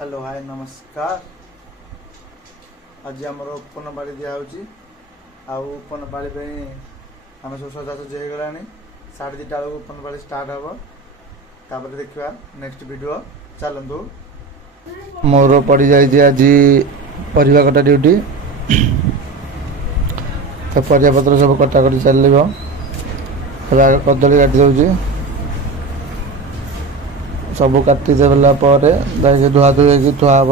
Hello hi नमस्कार। आज आम ओपन पाड़ी दिखाई ओपन पाड़ी आम सब सजासजी हो गला 2:30 बेलू ओपन पाड़ी स्टार्ट हम तापर देखा नेक्स्ट वीडियो चलतु। मोर पड़ जाए आज परिवा कटा ड्यूटी तो परिया पत्र सब कटाकटी चलो कदली काटी दूसरी सब काटी देला धुआ धुई थुआ हम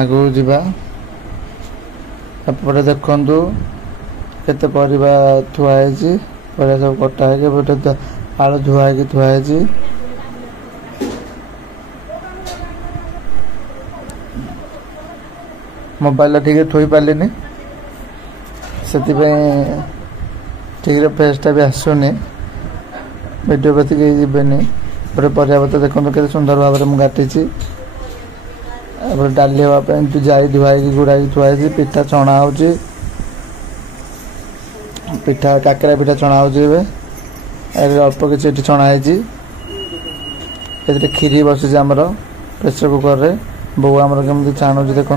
आगू जावा एपटे देखु केते परिवा थुआई परिया सब कटाई आलू धुआई थुआई मोबाइल ठीक थोई पारे से ठीक फेसटा भी आसुनी वीडियो प्रति कहीं जीवेनि गोटे परिया पत्र देखो के सुंदर भाव में काटी डाली हाँपाई जाई धुआई गुड़ाई थुआई पिठा छणा हो पिठा काकेरा पिठा छणा हो अल्प किसी छणाई खीरी बसी आमर प्रेसर कुकर रे बो आमर केमती छाणु देखु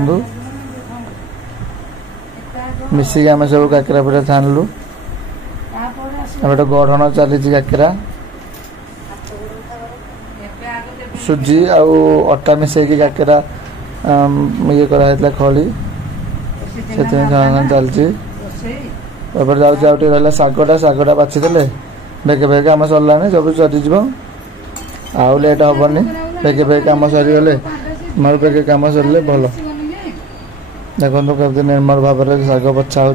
मिसिक आम सब काकेरा पिठा छाणलु गोटे गढ़ण चली काकेरा सुजी आटा मिसेकी काकेरा ये कराइला खली से चलती रहा सागटा बाछीदे बेगे बेगे आम सरला सब सरीज आउ लेट हेनी बेगे बेगे कम सरीगले मोर बेगे कम सर भल देखो केमती निर्मल भाव में शाग बछा हो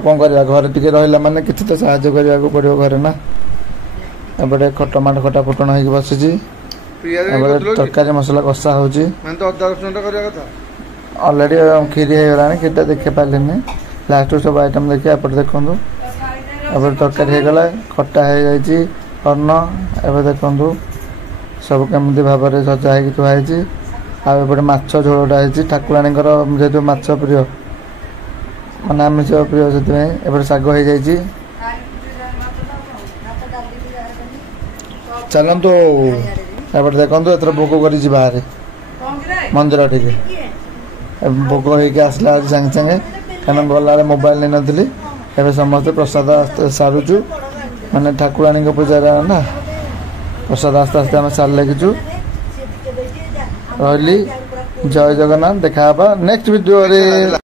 कौन कर घर टे रहा मानने किसी तो साहय करने को पड़ो घर ना एपटे टमाटो खटा फुटण हो बसी तरकारी मसला कषा होलरेडी खीरी हो गला खीरटा देखे पारे लास्ट सब आइटम देखिए एपटे देखु एपटे तरकारी होगला खटा हो अन्न एवं देखु सब केमती भाव में सजा हो थुआई आउटे माछ झोलटा हो ठाकुराणी जेहतु माछ प्रिय माने आमिष प्रिय से शाग हो जाए चलतु एपटे देखो एथर भोग कर मंदिर ठीक भोग होसला सागे सागे क्या गला मोबाइल नहीं नी एवं समस्त प्रसाद सारुचु माने ठाकुराणी पूजा ना प्रसाद आस्ते आस्ते आम सार लगिचु रही जय जगन्नाथ देखा नेक्स्ट वीडियो रे।